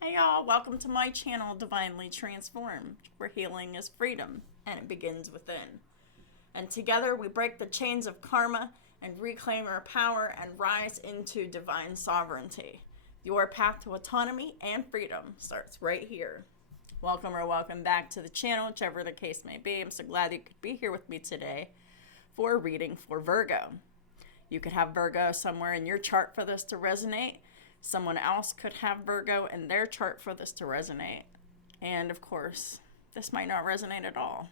Hey y'all, welcome to my channel, Divinely Transformed, where healing is freedom and it begins within. And together we break the chains of karma and reclaim our power and rise into divine sovereignty. Your path to autonomy and freedom starts right here. Welcome or welcome back to the channel, whichever the case may be. I'm so glad you could be here with me today for a reading for Virgo. You could have Virgo somewhere in your chart for this to resonate. Someone else could have Virgo in their chart for this to resonate. And of course, this might not resonate at all.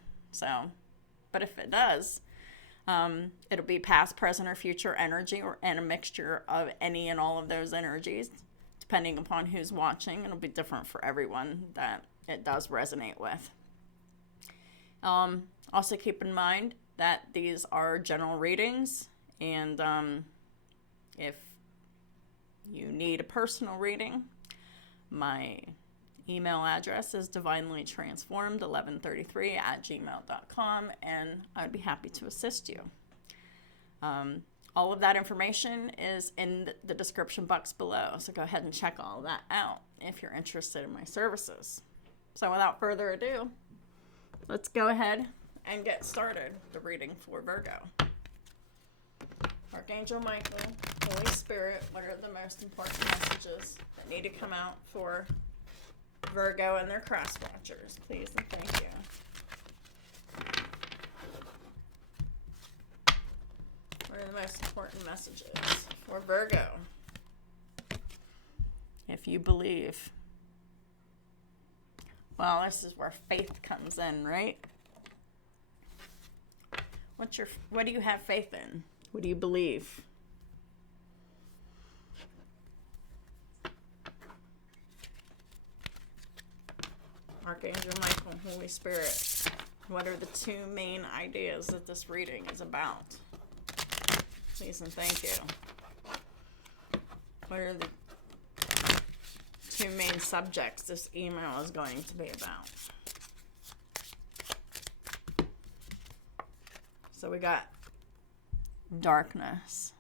But if it does, it'll be past, present, or future energy and a mixture of any and all of those energies. Depending upon who's watching, it'll be different for everyone that it does resonate with. Also keep in mind that these are general readings, and if you need a personal reading, my email address is divinelytransformed1133@gmail.com, and I'd be happy to assist you. All of that information is in the description box below, so go ahead and check all that out if you're interested in my services. So without further ado, let's go ahead and get started the reading for Virgo. Archangel Michael, Holy Spirit, what are the most important messages that need to come out for Virgo and their cross watchers? Please and thank you. What are the most important messages for Virgo? If you believe. Well, this is where faith comes in, right? What do you have faith in? What do you believe? Archangel Michael, Holy Spirit, what are the two main ideas that this reading is about? Please and thank you. What are the two main subjects this email is going to be about? So we got darkness.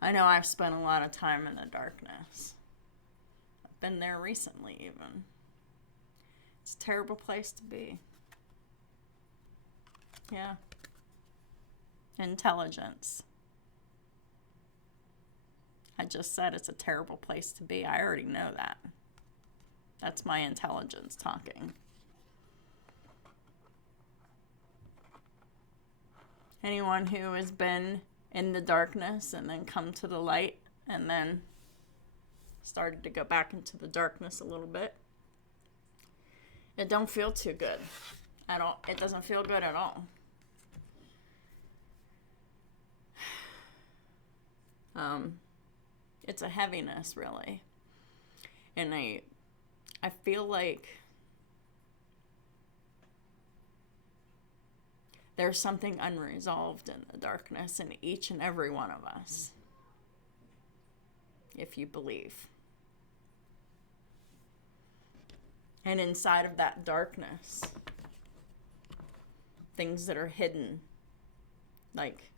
I know I've spent a lot of time in the darkness. I've been there recently even. It's a terrible place to be. Yeah. Intelligence. I just said it's a terrible place to be. I already know that. That's my intelligence talking. Anyone who has been in the darkness and then come to the light and then started to go back into the darkness a little bit, it don't feel too good at all. It doesn't feel good at all. It's a heaviness, really. And I feel like there's something unresolved in the darkness in each and every one of us, if you believe. And inside of that darkness, things that are hidden, like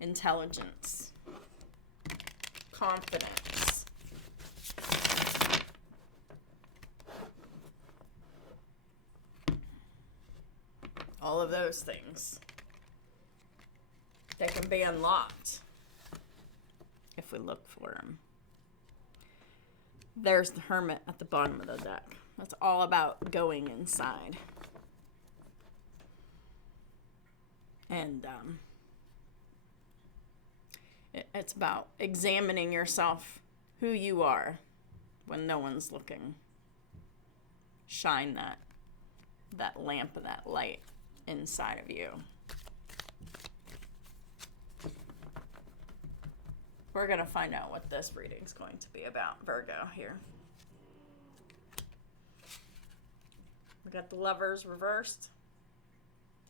intelligence, confidence, all of those things, they can be unlocked if we look for them. There's the Hermit at the bottom of the deck. That's all about going inside. And it's about examining yourself, who you are, when no one's looking. Shine that lamp of that light inside of you. We're going to find out what this reading's going to be about, Virgo, here. We got the Lovers reversed.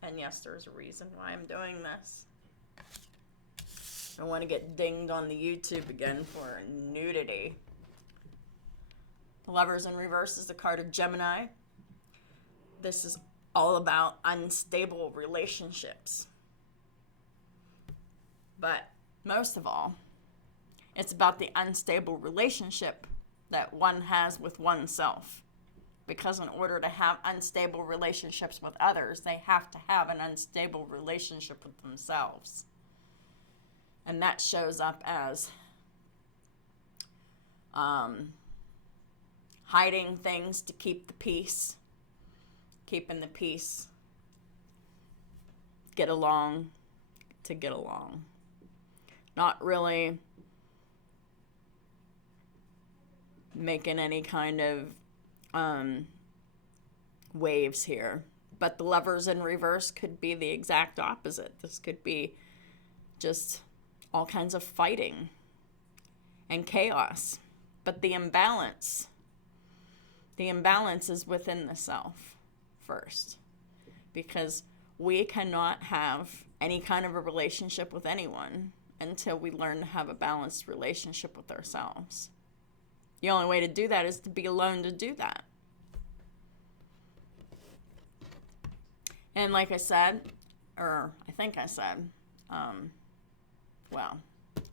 And yes, there's a reason why I'm doing this. I want to get dinged on the YouTube again for nudity. The Lovers in reverse is the card of Gemini. This is all about unstable relationships. But most of all, it's about the unstable relationship that one has with oneself. Because in order to have unstable relationships with others, they have to have an unstable relationship with themselves. And that shows up as hiding things to keep the peace, keeping the peace, get along to get along. Not really making any kind of waves here. But the Lovers in reverse could be the exact opposite. This could be just all kinds of fighting and chaos. But the imbalance is within the self first. Because we cannot have any kind of a relationship with anyone until we learn to have a balanced relationship with ourselves. The only way to do that is to be alone to do that. And like I said, or I think I said,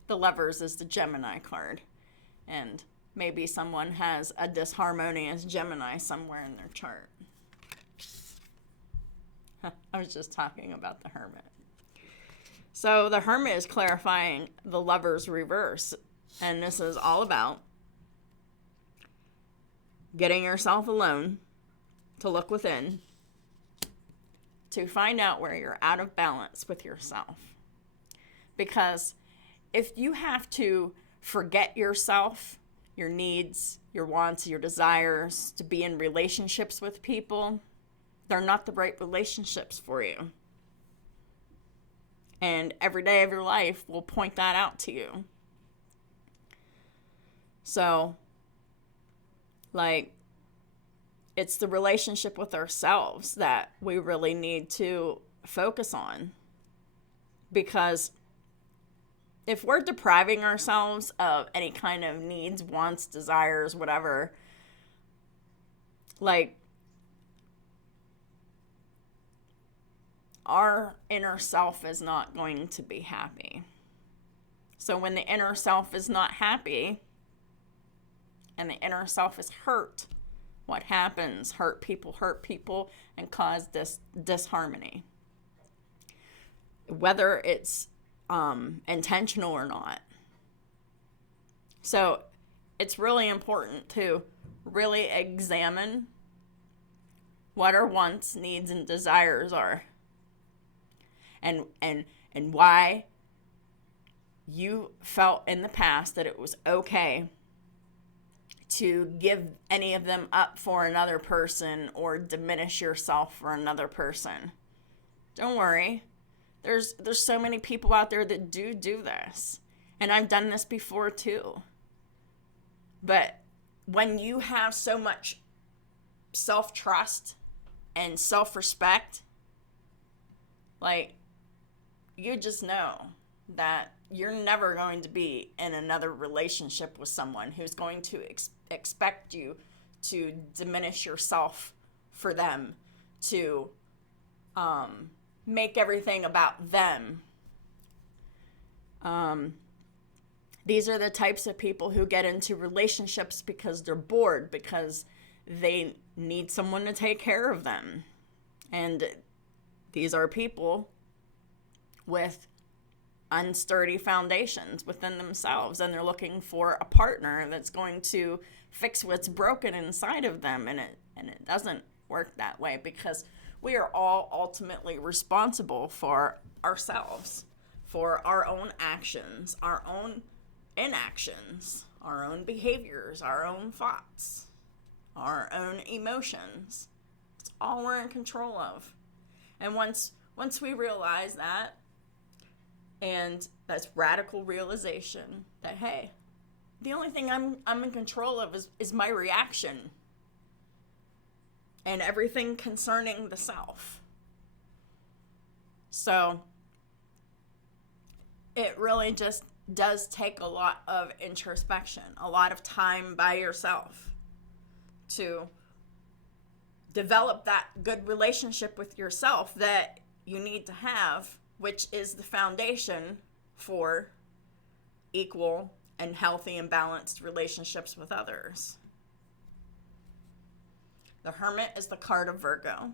the Lovers is the Gemini card. And maybe someone has a disharmonious Gemini somewhere in their chart. I was just talking about the Hermit. So the Hermit is clarifying the Lovers reverse. And this is all about getting yourself alone to look within, to find out where you're out of balance with yourself. Because if you have to forget yourself, your needs, your wants, your desires, to be in relationships with people, they're not the right relationships for you. And every day of your life will point that out to you. So, it's the relationship with ourselves that we really need to focus on. Because if we're depriving ourselves of any kind of needs, wants, desires, whatever, our inner self is not going to be happy. So when the inner self is not happy and the inner self is hurt, what happens? Hurt people, and cause this disharmony. Whether it's intentional or not. So it's really important to really examine what our wants, needs, and desires are. And why you felt in the past that it was okay to give any of them up for another person or diminish yourself for another person. Don't worry. There's so many people out there that do this. And I've done this before too. But when you have so much self-trust and self-respect, you just know that you're never going to be in another relationship with someone who's going to expect you to diminish yourself for them, to make everything about them. These are the types of people who get into relationships because they're bored, because they need someone to take care of them. And these are people with unsturdy foundations within themselves, and they're looking for a partner that's going to fix what's broken inside of them, and it doesn't work that way, because we are all ultimately responsible for ourselves, for our own actions, our own inactions, our own behaviors, our own thoughts, our own emotions. It's all we're in control of. And once we realize that, and that's radical realization that, hey, the only thing I'm in control of is my reaction and everything concerning the self. So it really just does take a lot of introspection, a lot of time by yourself to develop that good relationship with yourself that you need to have, which is the foundation for equal and healthy and balanced relationships with others. The Hermit is the card of Virgo.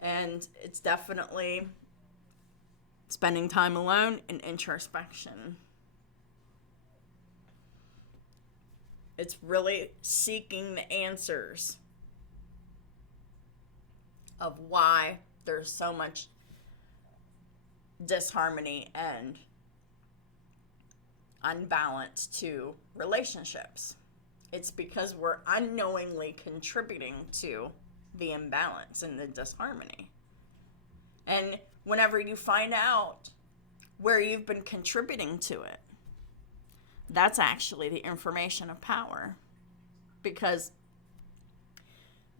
And it's definitely spending time alone and introspection. It's really seeking the answers of why there's so much disharmony and unbalance to relationships. It's because we're unknowingly contributing to the imbalance and the disharmony. And whenever you find out where you've been contributing to it, that's actually the information of power. Because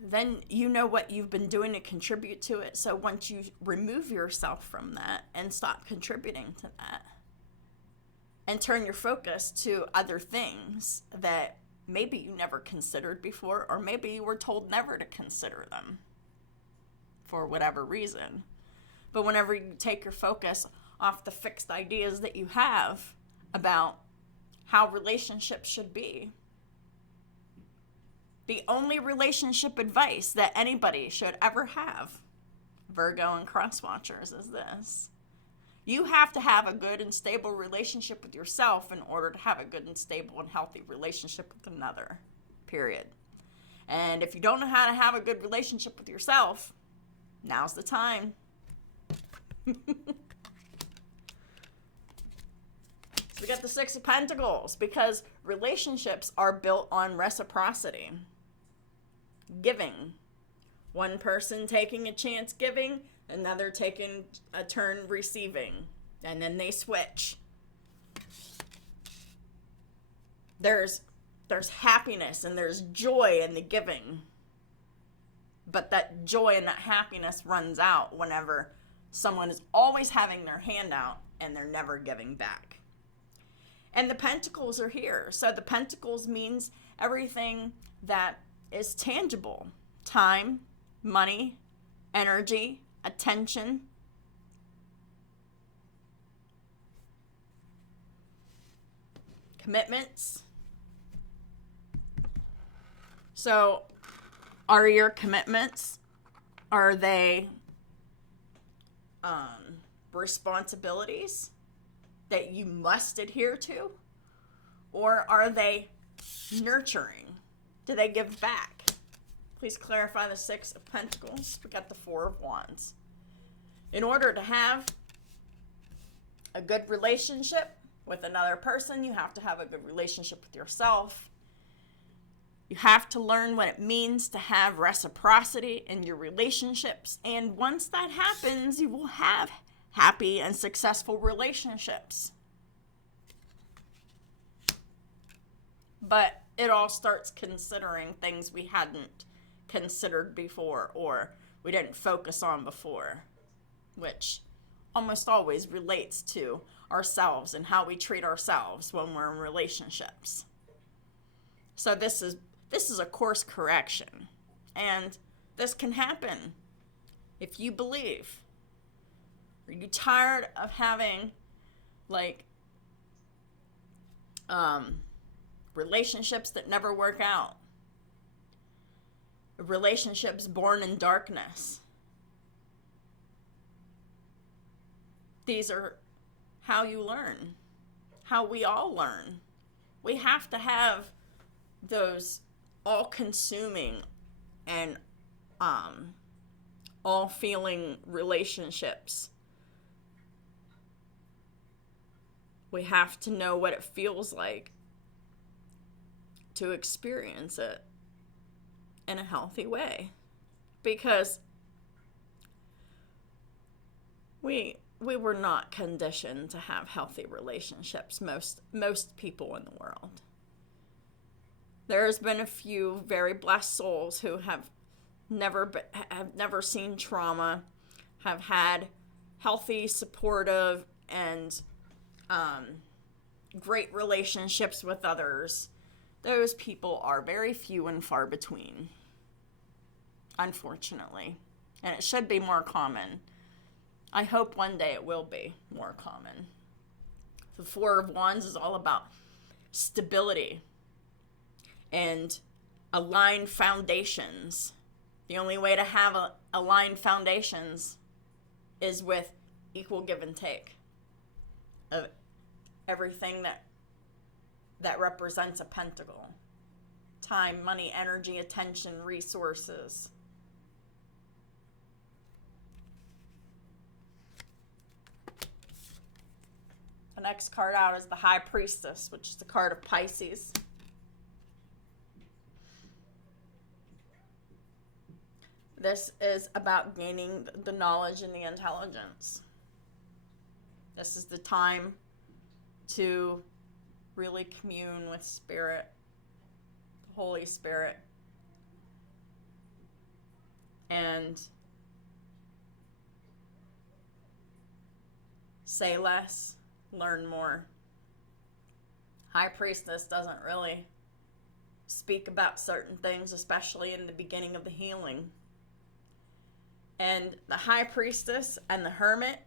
then you know what you've been doing to contribute to it. So once you remove yourself from that and stop contributing to that and turn your focus to other things that maybe you never considered before, or maybe you were told never to consider them for whatever reason. But whenever you take your focus off the fixed ideas that you have about how relationships should be, the only relationship advice that anybody should ever have, Virgo and cross watchers, is this. You have to have a good and stable relationship with yourself in order to have a good and stable and healthy relationship with another, period. And if you don't know how to have a good relationship with yourself, now's the time. So we got the Six of Pentacles, because relationships are built on reciprocity, giving. One person taking a chance giving, another taking a turn receiving, and then they switch. There's happiness and there's joy in the giving. But that joy and that happiness runs out whenever someone is always having their hand out and they're never giving back. And the Pentacles are here. So the Pentacles means everything that is tangible. Time, money, energy, attention. Commitments. So, are your commitments, are they responsibilities that you must adhere to? Or are they nurturing? Do they give back? Please clarify the Six of Pentacles. We got the Four of Wands. In order to have a good relationship with another person, you have to have a good relationship with yourself. You have to learn what it means to have reciprocity in your relationships. And once that happens, you will have happy and successful relationships. But it all starts considering things we hadn't considered before, or we didn't focus on before, which almost always relates to ourselves and how we treat ourselves when we're in relationships. So this is a course correction, and this can happen if you believe. Are you tired of having relationships that never work out? Relationships born in darkness. These are how you learn, how we all learn. We have to have those all-consuming and all-feeling relationships. We have to know what it feels like to experience it in a healthy way, because we were not conditioned to have healthy relationships, most people in the world. There's been a few very blessed souls who have never seen trauma, have had healthy, supportive, and great relationships with others. Those people are very few and far between, unfortunately. And it should be more common. I hope one day it will be more common. The Four of Wands is all about stability and aligned foundations. The only way to have aligned foundations is with equal give and take of everything that represents a pentacle. Time, money, energy, attention, resources. The next card out is the High Priestess, which is the card of Pisces. This is about gaining the knowledge and the intelligence. This is the time to really commune with Spirit, the Holy Spirit, and say less, learn more. High Priestess doesn't really speak about certain things, especially in the beginning of the healing. And the High Priestess and the Hermit,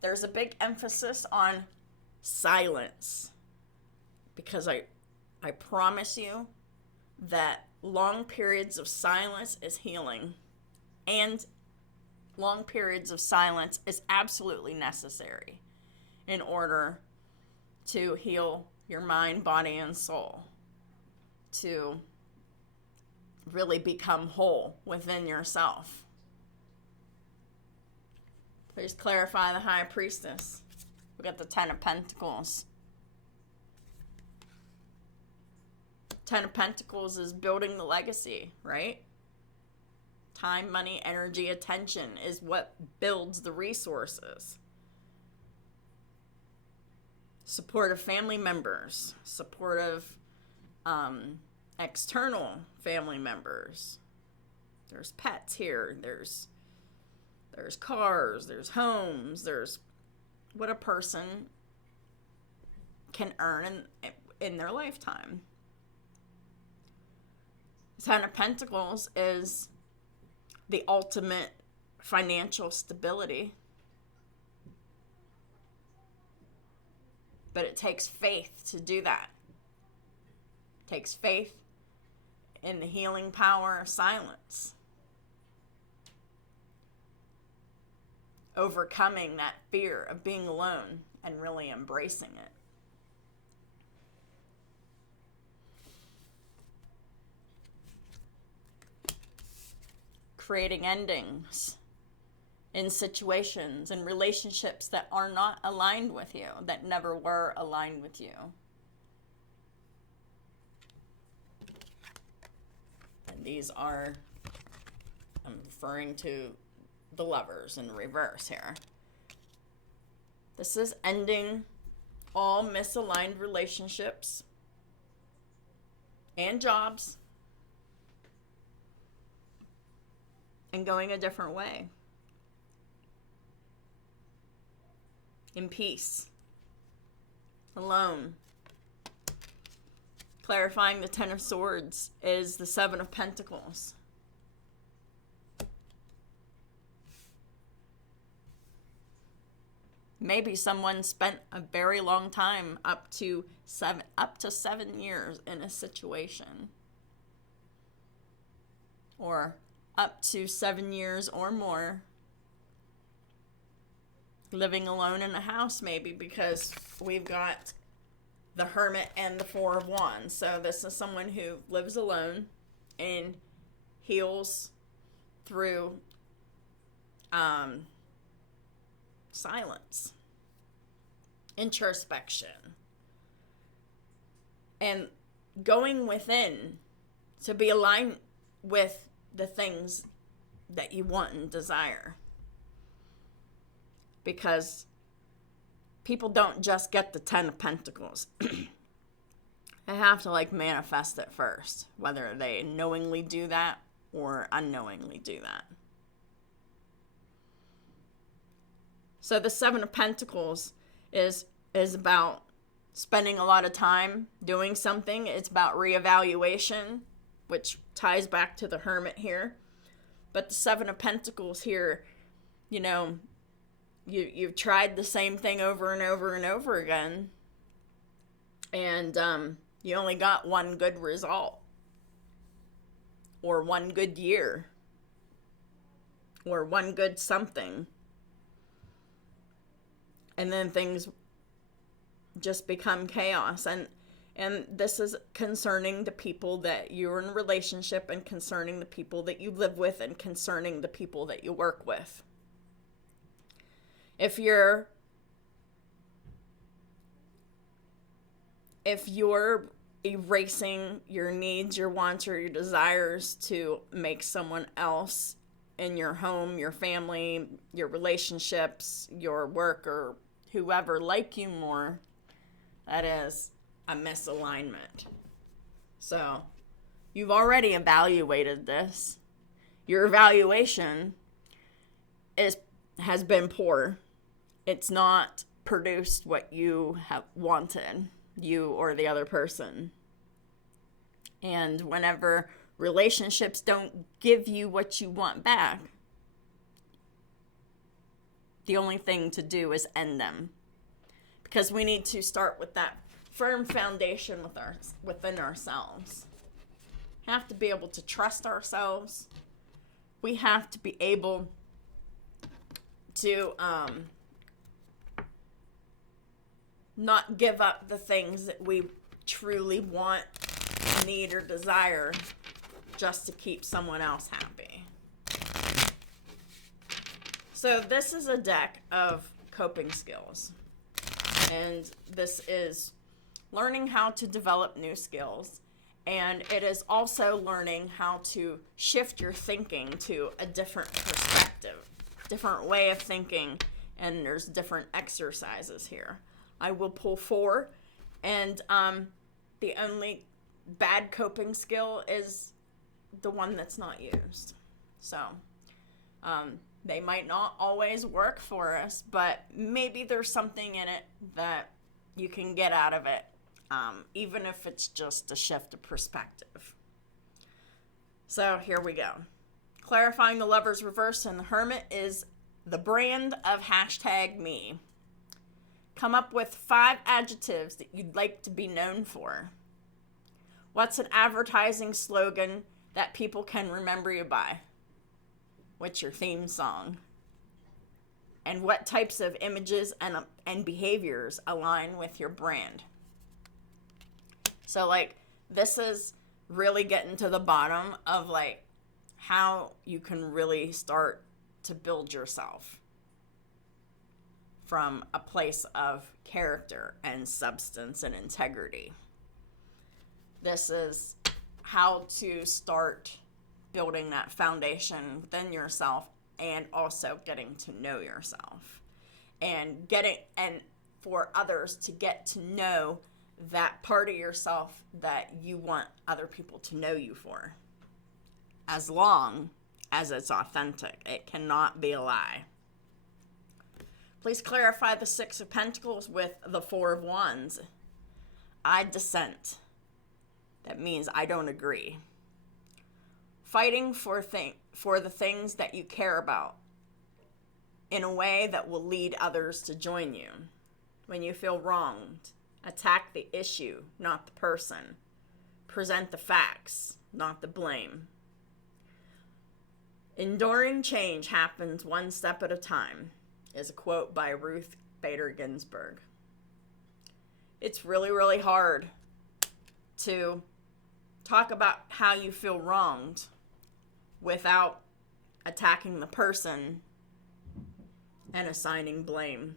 there's a big emphasis on silence. Because I promise you that long periods of silence is healing. And long periods of silence is absolutely necessary in order to heal your mind, body, and soul. To really become whole within yourself. Please clarify the High Priestess. We got the Ten of Pentacles. Ten of Pentacles is building the legacy, right? Time, money, energy, attention is what builds the resources. Supportive family members, supportive external family members. There's pets here. There's cars, there's homes, there's what a person can earn in their lifetime. The Ten of Pentacles is the ultimate financial stability. But it takes faith to do that. It takes faith in the healing power of silence. Overcoming that fear of being alone and really embracing it. Creating endings in situations and relationships that are not aligned with you, that never were aligned with you. And these are, I'm referring to the Lovers in reverse here. This is ending all misaligned relationships and jobs and going a different way. In peace. Alone. Clarifying the Ten of Swords is the Seven of Pentacles. Maybe someone spent a very long time, up to 7 years in a situation. Or up to 7 years or more living alone in a house, maybe, because we've got the Hermit and the Four of Wands. So this is someone who lives alone and heals through silence, introspection, and going within to be aligned with the things that you want and desire. Because people don't just get the Ten of Pentacles. They have to manifest it first, whether they knowingly do that or unknowingly do that. So the Seven of Pentacles is about spending a lot of time doing something. It's about reevaluation, which ties back to the Hermit here. But the Seven of Pentacles here, you've tried the same thing over and over and over again, and you only got one good result, or one good year, or one good something, and then things just become chaos. And this is concerning the people that you're in a relationship, and concerning the people that you live with, and concerning the people that you work with. If you're erasing your needs, your wants, or your desires to make someone else in your home, your family, your relationships, your work, or whoever like you more, that is a misalignment. So you've already evaluated this. Your evaluation has been poor. It's not produced what you have wanted, you or the other person. And whenever relationships don't give you what you want back, the only thing to do is end them. Because we need to start with that firm foundation within ourselves. We have to be able to trust ourselves. We have to be able to not give up the things that we truly want, need, or desire just to keep someone else happy. So this is a deck of coping skills. And this is learning how to develop new skills. And it is also learning how to shift your thinking to a different perspective, different way of thinking. And there's different exercises here. I will pull 4. And the only bad coping skill is the one that's not used. So they might not always work for us, but maybe there's something in it that you can get out of it, even if it's just a shift of perspective. So here we go. Clarifying the Lover's reverse and the Hermit is the brand of #me. Come up with 5 adjectives that you'd like to be known for. What's an advertising slogan that people can remember you by? What's your theme song? And what types of images and behaviors align with your brand? So, this is really getting to the bottom of, how you can really start to build yourself from a place of character and substance and integrity. This is how to start building that foundation within yourself, and also getting to know yourself, and for others to get to know that part of yourself that you want other people to know you for, as long as it's authentic. It cannot be a lie. Please clarify the 6 of Pentacles with the 4 of Wands. I dissent. That means I don't agree. Fighting for the things that you care about in a way that will lead others to join you. When you feel wronged, attack the issue, not the person. Present the facts, not the blame. Enduring change happens one step at a time, is a quote by Ruth Bader Ginsburg. It's really, really hard to talk about how you feel wronged without attacking the person and assigning blame.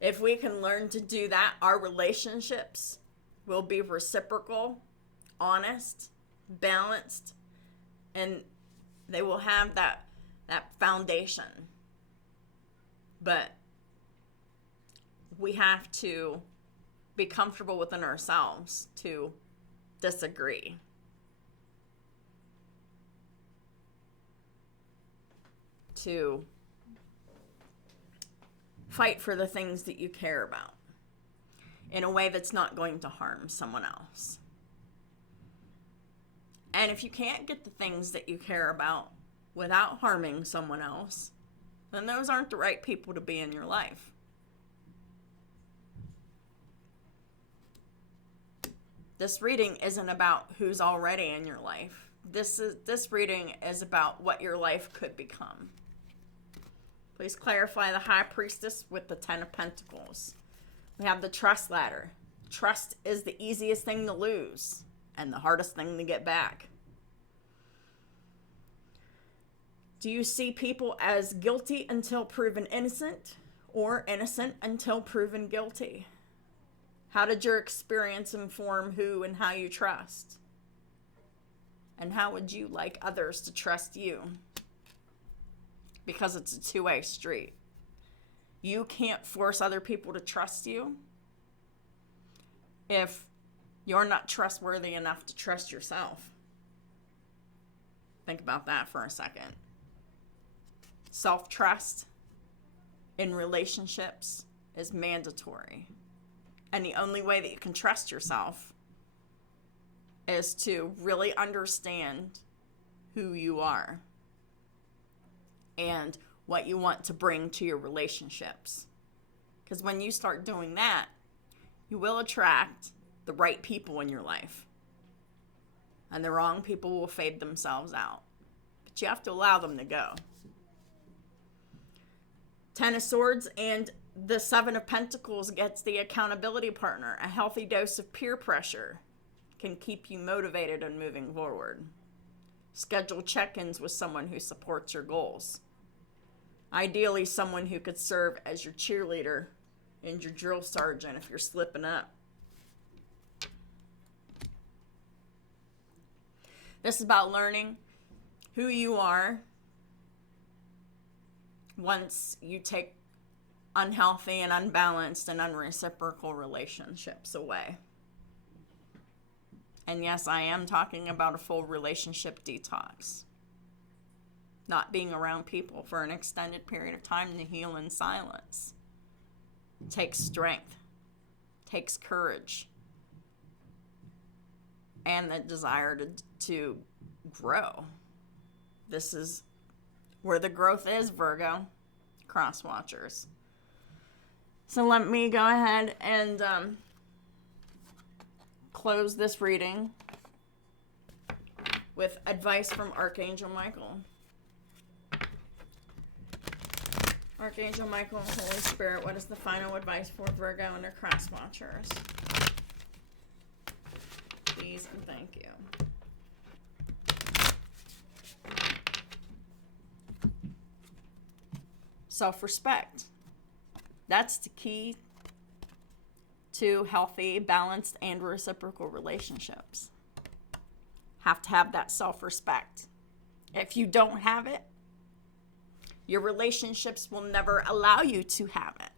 If we can learn to do that, our relationships will be reciprocal, honest, balanced, and they will have that foundation. But we have to be comfortable within ourselves to disagree. To fight for the things that you care about in a way that's not going to harm someone else. And if you can't get the things that you care about without harming someone else, then those aren't the right people to be in your life. This reading isn't about who's already in your life. This reading is about what your life could become. Please clarify the High Priestess with the Ten of Pentacles. We have the Trust ladder. Trust is the easiest thing to lose and the hardest thing to get back. Do you see people as guilty until proven innocent, or innocent until proven guilty? How did your experience inform who and how you trust? And how would you like others to trust you? Because it's a two-way street. You can't force other people to trust you if you're not trustworthy enough to trust yourself. Think about that for a second. Self-trust in relationships is mandatory. And the only way that you can trust yourself is to really understand who you are and what you want to bring to your relationships. Because when you start doing that, you will attract the right people in your life. And the wrong people will fade themselves out. But you have to allow them to go. Ten of Swords and the Seven of Pentacles gets the accountability partner. A healthy dose of peer pressure can keep you motivated and moving forward. Schedule check-ins with someone who supports your goals. Ideally, someone who could serve as your cheerleader and your drill sergeant if you're slipping up. This is about learning who you are once you take unhealthy and unbalanced and unreciprocal relationships away. And yes, I am talking about a full relationship detox. Not being around people for an extended period of time to heal in silence. It takes strength, takes courage, and the desire to grow. This is where the growth is, Virgo, cross watchers. So let me go ahead and close this reading with advice from Archangel Michael. Archangel Michael, Holy Spirit, what is the final advice for Virgo and their cross watchers? Please and thank you. Self-respect. That's the key to healthy, balanced, and reciprocal relationships. Have to have that self-respect. If you don't have it, your relationships will never allow you to have it.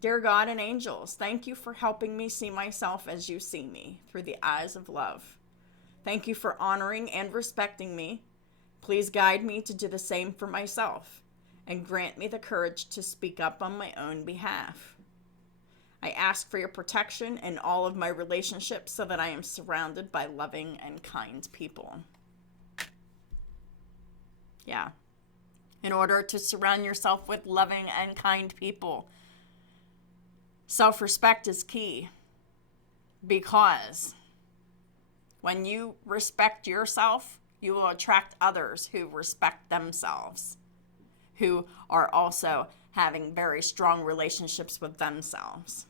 Dear God and angels, thank you for helping me see myself as you see me, through the eyes of love. Thank you for honoring and respecting me. Please guide me to do the same for myself, and grant me the courage to speak up on my own behalf. I ask for your protection in all of my relationships so that I am surrounded by loving and kind people. Yeah. In order to surround yourself with loving and kind people, self-respect is key. Because when you respect yourself, you will attract others who respect themselves, who are also having very strong relationships with themselves.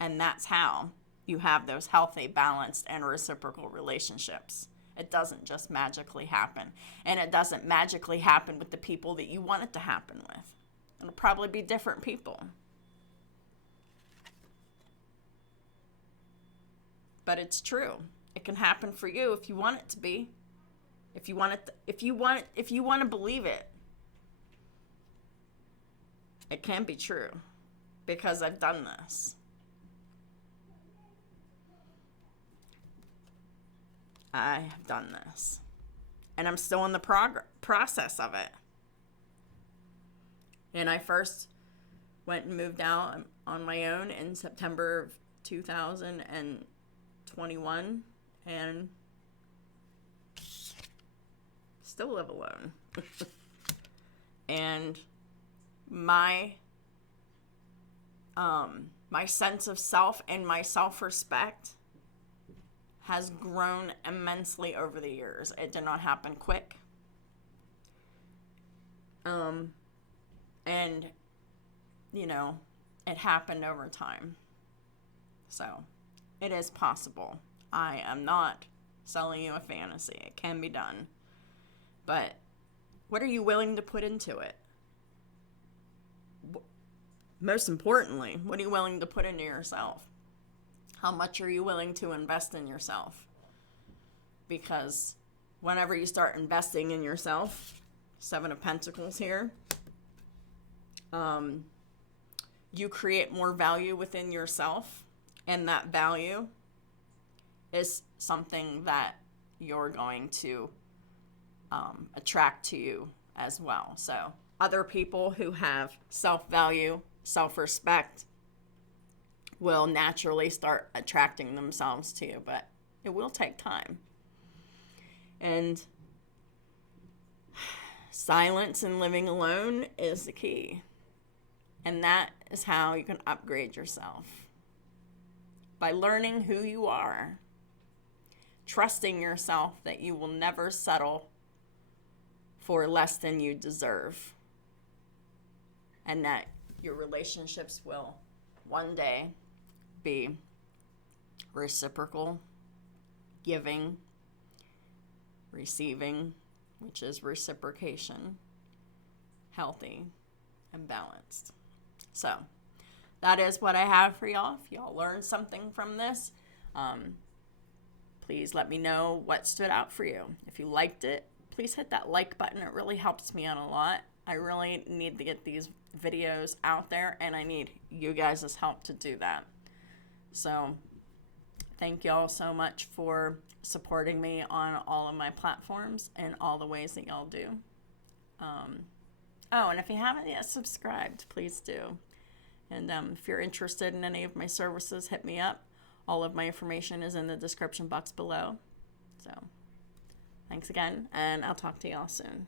And that's how you have those healthy, balanced, and reciprocal relationships. It doesn't just magically happen. And it doesn't magically happen with the people that you want it to happen with. It'll probably be different people. But it's true. It can happen for you if you want it to be. If you want to believe it. It can be true. Because I've done this. I have done this. And I'm still in the process of it. And I first went and moved out on my own in September of 2021. And still live alone. And my my sense of self and my self-respect has grown immensely over the years. It did not happen quick. And, you know, it happened over time. So, it is possible. I am not selling you a fantasy. It can be done. But what are you willing to put into it? Most importantly, what are you willing to put into yourself? How much are you willing to invest in yourself? Because whenever you start investing in yourself, Seven of Pentacles here, you create more value within yourself, and that value is something that you're going to attract to you as well. So other people who have self-value, self-respect will naturally start attracting themselves to you, but it will take time. And silence and living alone is the key. And that is how you can upgrade yourself. By learning who you are, trusting yourself that you will never settle for less than you deserve, and that your relationships will one day be reciprocal, giving, receiving, which is reciprocation, healthy, and balanced. So that is what I have for y'all. If y'all learned something from this, please let me know what stood out for you. If you liked it, please hit that like button. It really helps me out a lot. I really need to get these videos out there, and I need you guys' help to do that. So thank y'all so much for supporting me on all of my platforms and all the ways that y'all do. And if you haven't yet subscribed, please do. And if you're interested in any of my services, hit me up. All of my information is in the description box below. So thanks again, and I'll talk to y'all soon.